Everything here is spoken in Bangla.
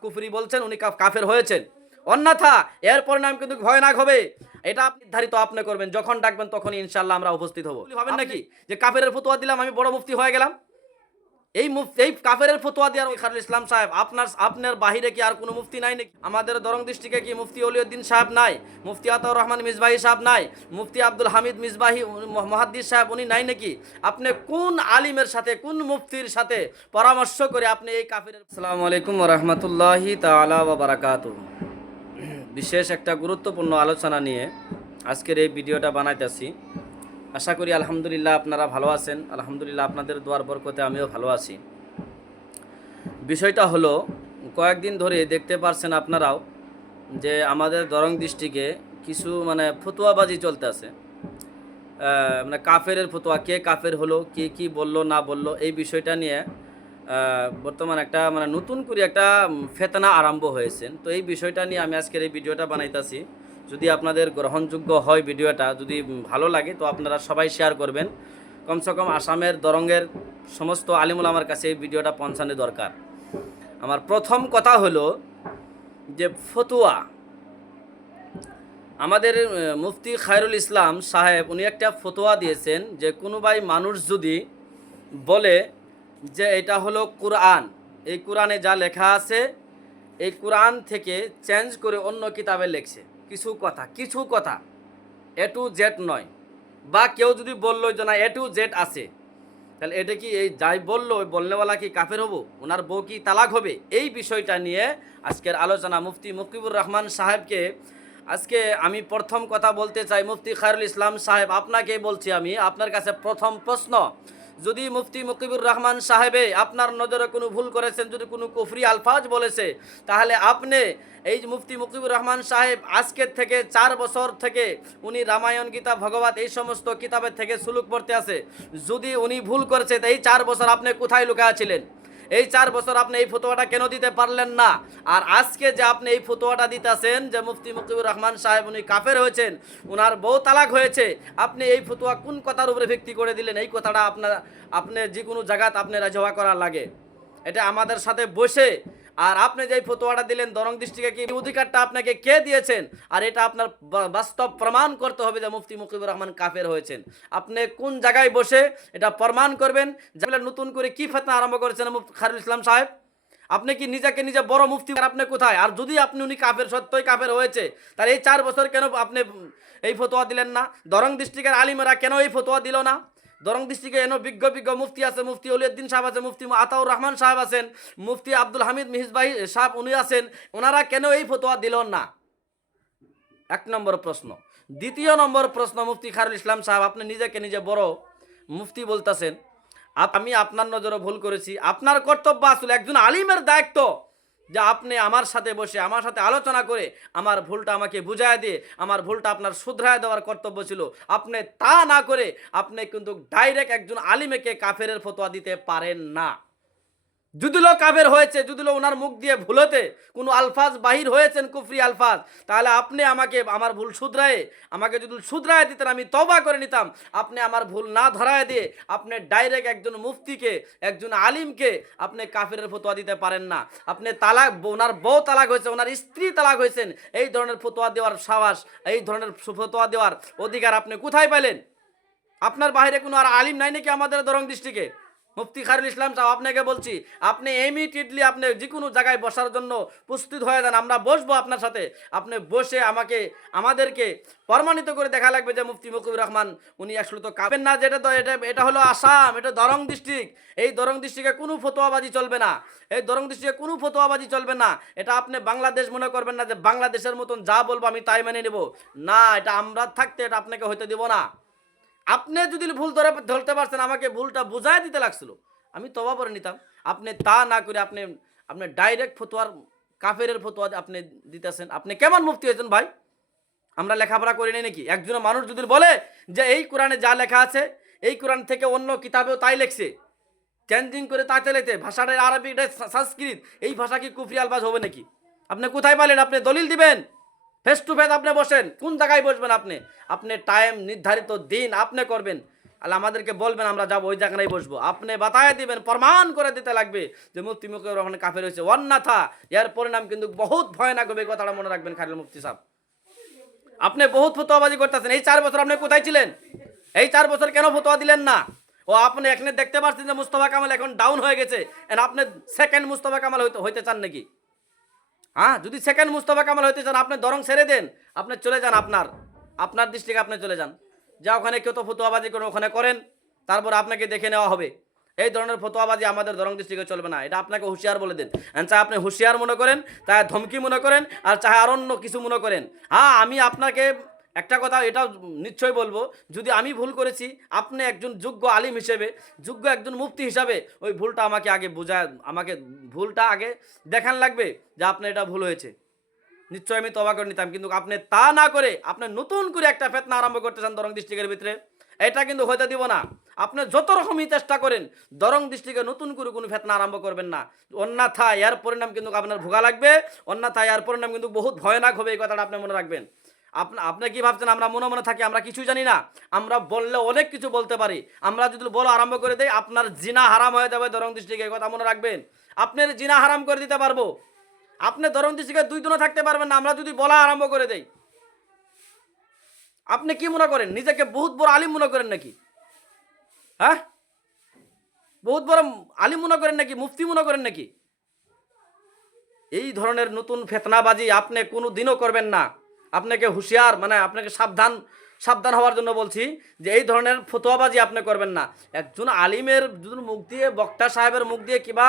কুফরি বলছেন উনি কাফ- কাফের হয়েছেন। অন্যথা এর পরিণাম কিন্তু ভয়ানক হবে। এটা আপনি নির্ধারিত আপনি করবেন যখন ডাকবেন তখনই ইনশাল্লাহ আমরা উপস্থিত হব। ভাবেন নাকি? যে কাফের ফতোয়া দিলাম আমি বড় মুফতি হয়ে গেলাম। এই মুফতি এই কাফের ফতোয়া দেওয়ার খারুল ইসলাম সাহেব, আপনার আপনার বাহিরে কি আর কোনো মুফতি নাই নাকি? আমাদের দরং ডিস্ট্রিক্টে কি মুফতি অলিউদ্দিন সাহেব নাই? মুফতি আতাউর রহমান মিসবাহি সাহেব নাই? মুফতি আব্দুল হামিদ মিসবাহি মহাদ্দিস সাহেব উনি নাই নাকি? আপনি কোন আলিমের সাথে, কোন মুফতির সাথে পরামর্শ করে আপনি এই কাফের আসসালামু আলাইকুম রহমতুল্লাহি তালা বারাকাত বিশেষ একটা গুরুত্বপূর্ণ আলোচনা নিয়ে আজকের এই ভিডিওটা বানাইতেছি। আশা করি আলহামদুলিল্লাহ আপনারা ভালো আছেন। আলহামদুলিল্লাহ আপনাদের দোয়ার বরকতে আমিও ভালো আছি। বিষয়টা হলো, কয়েকদিন ধরে দেখতে পারছেন আপনারাও যে আমাদের দরং ডিস্ট্রিক্টে কিছু মানে ফতুয়াবাজি চলতেছে মানে কাফের ফতোয়া, কে কাফের হলো, কে কি বলল, না বলল, এই বিষয়টা নিয়ে বর্তমান একটা মানে নতুন করে একটা ফেতনা আরম্ভ হয়েছে। তো এই বিষয়টা নিয়ে আমি আজকের এই ভিডিওটা বানাইতাছি। যদি আপনাদের গ্রহণযোগ্য হয় ভিডিওটা, যদি ভালো লাগে, তো আপনারা সবাই শেয়ার করবেন। কমসে কম আসামের দরঙ্গের সমস্ত আলিমুল আমার কাছে এই ভিডিওটা পৌঁছানো দরকার। আমার প্রথম কথা হলো যে ফতুয়া। আমাদের মুফতি খায়রুল ইসলাম সাহেব, উনি একটা ফতোয়া দিয়েছেন যে কোনো ভাই মানুষ যদি বলে যে এটা হলো কোরআন, এই কোরআনে যা লেখা আছে, এই কোরআন থেকে চেঞ্জ করে অন্য কিতাবে লেখছে। কিছু কথা কিছু কথা। এ টু জেড নয়। বা কেউ যদি বলল যে না এ টু জেড আছে, তাহলে এটা কি এই যাই বলল, ওই বলনেওয়ালা কি কাফের হব? ওনার বউ কি তালাক হবে? এই বিষয়টা নিয়ে আজকের আলোচনা মুফতি মুকিবুর রহমান সাহেবকে আজকে আমি প্রথম কথা বলতে চাই। মুফতি খায়রুল ইসলাম সাহেব আপনাকে বলছি আমি, আপনার কাছে প্রথম প্রশ্ন যদি মুফতি মুকিবুর রহমান সাহেবে আপনার নজরে কোনো ভুল করেছেন, যদি কোনো কফরি আলফাজ বলেছে, তাহলে আপনি এই মুফতি মুকিবুর রহমান সাহেব আজকের থেকে চার বছর থেকে উনি রামায়ণ গীতা, ভগবত এই সমস্ত কিতাবের থেকে সুলুক পড়তে আসে যদি উনি ভুল করেছে এই চার বছর আপনি কোথায় লুকায়া ছিলেন এই চার বছর আপনি এই ফতোয়াটা কেন দিতে পারলেন না? আর আজকে যে আপনি এই ফতোয়াটা দিতেছেন, যে মুফতি মুকিবুর রহমান সাহেব উনি কাফের হয়েছেন, উনার বউ তালাক হয়েছে, আপনি এই ফতোয়া কোন কথার উপরে ভিত্তি করে দিলেন? এই কথাটা আপনার আপনি যে কোনো জায়গাত আপনি রাজহা করার লাগে। এটা আমাদের সাথে বসে আর আপনি যে ফতোয়াটা দিলেন দরং ডিস্ট্রিক্টে কি অধিকারটা আপনাকে কে দিয়েছেন? আর এটা আপনার বাস্তব প্রমাণ করতে হবে যে মুফতি মুকিবুর রহমান কাফের হয়েছেন। আপনি কোন জায়গায় বসে এটা প্রমাণ করবেন? নতুন করে কি ফেতনা আরম্ভ করেছেন মুফতি খারুল ইসলাম সাহেব? আপনি কি নিজেকে নিজে বড় মুফতি আপনি কোথায়? আর যদি আপনি উনি কাফের, সত্যই কাফের হয়েছে, তাহলে এই চার বছর কেন আপনি এই ফতোয়া দিলেন না? দরং ডিস্ট্রিক্টের আলিমেরা কেন এই ফতোয়া দিল না? দরং ডিস্ট্রিক্টে এনো বিজ্ঞ বিজ্ঞ মুফতি আছে, মুফতি অলিউদ্দিন সাহেব আছে, মুফতি আতাউর রহমান সাহেব আছেন, মুফতি আব্দুল হামিদ মিহিজবাহি সাহেব উনি আছেন। ওনারা কেন এই ফতোয়া দিল না? এক নম্বর প্রশ্ন। দ্বিতীয় নম্বর প্রশ্ন, মুফতি খারুল ইসলাম সাহেব, আপনি নিজেকে নিজে বড় মুফতি বলতেছেন। আমি আপনার নজরে ভুল করেছি। আপনার কর্তব্য আসলে একজন আলিমের দায়িত্ব। যে আপনি আমার সাথে বসে, আমার সাথে আলোচনা করে আমার ভুলটা আমাকে বুঝায় দিয়ে, আমার ভুলটা আপনার শুধরায় দেওয়ার কর্তব্য ছিল। আপনি তা না করে, আপনি কিন্তু ডাইরেক্ট একজন আলিমেকে কাফেরের ফতোয়া দিতে পারেন না। যদিও কাবের হয়েছে যদিও ওনার মুখ দিয়ে ভুলতে কোনো আলফাজ বাহির হয়েছেন, কুফরি আলফাজ, তাহলে আপনি আমাকে আমার ভুল শুধরায়, আমাকে যদি শুধরায় দিতেন, আমি তবা করে নিতাম। আপনি আমার ভুল না ধরায় দিয়ে আপনি ডাইরেক্ট একজন মুফতিকে, একজন আলিমকে আপনি কাফেরের ফতোয়া দিতে পারেন না। আপনি তালাক, ওনার বউ তালাক হয়েছে, ওনার স্ত্রী তালাক হয়েছেন, এই ধরনের ফতোয়া দেওয়ার সাহস, এই ধরনের ফতোয়া দেওয়ার অধিকার আপনি কোথায় পেলেন আপনার বাইরে কোনো আর আলিম নাই নাকি আমাদের দরং ডিস্ট্রিক্টে মুফতি খারুল ইসলাম সাহেব, আপনাকে বলছি, আপনি ইমিডিয়েটলি আপনি যে কোনো জায়গায় বসার জন্য প্রস্তুত হয়ে যান, আমরা বসবো আপনার সাথে। আপনি বসে আমাকে, আমাদেরকে প্রমাণিত করে দেখা লাগবে যে মুফতি মুকিবুর রহমান, উনি আসলে তো কাবেন না যেটা তো, এটা এটা হলো আসাম, এটা দরং ডিস্ট্রিক্ট এই দরং ডিস্ট্রিক্টে কোনো ফতোয়াবাজি চলবে না। এই দরং ডিস্ট্রিক্টে কোনো ফতোয়াবাজি চলবে না। এটা আপনি বাংলাদেশ মনে করবেন না যে বাংলাদেশের মতন যা বলব আমি তাই মেনে নেব। না, এটা আমরা থাকতে এটা আপনাকে হইতে দেবো না। আপনি যদি ভুল ধরে ধরতে পারছেন, আমাকে ভুলটা বুঝাই দিতে লাগছিল, আমি তবা করে নিতাম। আপনি তা না করে আপনি আপনি ডাইরেক্ট ফতোয়ার, কাফেরের ফতোয়া আপনি দিতেছেন। আপনি কেমন মুক্তি হয়েছেন ভাই? আমরা লেখাপড়া করি নাই নাকি? একজন মানুষ যদি বলে যে এই কোরআনে যা লেখা আছে, এই কোরআন থেকে অন্য কিতাবেও তাই লেখছে চেঞ্জিং করে তাতে লেখতে ভাষাটা আরবি, এটা সংস্কৃত, এই ভাষা কি কুফরি হবে নাকি? আপনি কোথায় পালেন আপনি দলিল দিবেন? ফেস টু ফেস আপনি বসেন। কোন জায়গায় বসবেন আপনি? আপনি টাইম নির্ধারিত দিন আপনি করবেন। আর আমাদেরকে বলবেন, আমরা যাব ওই জায়গায় বসবো। আপনি বাতায় দিবেন, প্রমাণ করে দিতে লাগবে যে মুফতি মুখে ওখানে কাফের হয়েছে। অন্যথা, এর পরিণাম কিন্তু বহুত ভয়ানক হবে কথাটা মনে রাখবেন খালিল মুফতি সাহেব। আপনি বহুত ফতোয়াবাজি করতেছেন। এই চার বছর আপনি কোথায় ছিলেন? এই চার বছর কেন ফতোয়া দিলেন না? ও, আপনি এখানে দেখতে পাচ্ছেন যে মুস্তফা কামাল এখন ডাউন হয়ে গেছে। and আপনি সেকেন্ড মুস্তফা কামাল হইতে হইতে চান নাকি? হ্যাঁ যদি সেকেন্ড মুস্তফা কামাল হইতে চান, আপনি দরং ছেড়ে দেন, আপনি চলে যান আপনার আপনার ডিস্ট্রিক্টে আপনি চলে যান। যা ওখানে কেউ তো ফতুয়াবাজি করেন ওখানে করেন, তারপর আপনাকে দেখে নেওয়া হবে। এই ধরনের ফতোয়াবাজি আমাদের দরং ডিস্ট্রিক্টে চলবে না, এটা আপনাকে হুঁশিয়ার বলে দেন। চাহে আপনি হুঁশিয়ার মনে করেন চাহে ধমকি মনে করেন, আর চাহে আর অন্য কিছু মনে করেন। হ্যাঁ আমি আপনাকে একটা কথা এটাও নিশ্চয় বলব, যদি আমি ভুল করেছি, আপনি একজন যোগ্য আলিম হিসেবে, যোগ্য একজন মুফতি হিসাবে, ওই ভুলটা আমাকে আগে বোঝা আমাকে ভুলটা আগে দেখান লাগবে যে আপনার এটা ভুল হয়েছে। নিশ্চয় আমি তবা করে নিতাম, কিন্তু আপনি তা না করে আপনি নতুন করে একটা ফেতনা আরম্ভ করতে চান দরং ডিস্ট্রিক্টের ভিতরে, এটা কিন্তু হইতে দিব না। আপনি যত রকমই চেষ্টা করেন, দরং ডিস্ট্রিক্টে নতুন করে কোনো ফেতনা আরম্ভ করবেন না। অন্যথা এর পরিণাম কিন্তু আপনার ভোগা লাগবে অন্যথা এর পরিণাম কিন্তু বহুত ভয়ানক হবে এই কথাটা আপনি মনে রাখবেন। আপনি আপনি কি ভাবছেন আমরা মনে মনে থাকি? আমরা কিছুই জানি না। আমরা বললে অনেক কিছু বলতে পারি। আমরা যদি বলো আরম্ভ করে দেই, আপনার জিনা হারাম হয়ে যাবে দরং এই কথা মনে রাখবেন। আপনার জিনা হারাম করে দিতে পারব। আপনি দরং ডিস্ট্রিক্টে দুই দিনও থাকতে পারবেন না। আমরা যদি বলা আরম্ভ করে দেই। আপনি কি মনে করেন? নিজেকে বহুত বড় আলিম মনে করেন নাকি? হ্যাঁ? বহুত বড় আলিম মনে করেন নাকি? মুফতি মনে করেন নাকি? এই ধরনের নতুন ফেতনাবাজি আপনি কোনো দিনও করবেন না। আপনাকে হুঁশিয়ার মানে আপনাকে সাবধান সাবধান হওয়ার জন্য বলছি যে এই ধরনের ফতোয়াবাজি আপনি করবেন না। একজন আলিমের মুখ দিয়ে, বক্তা সাহেবের মুখ দিয়ে কিবা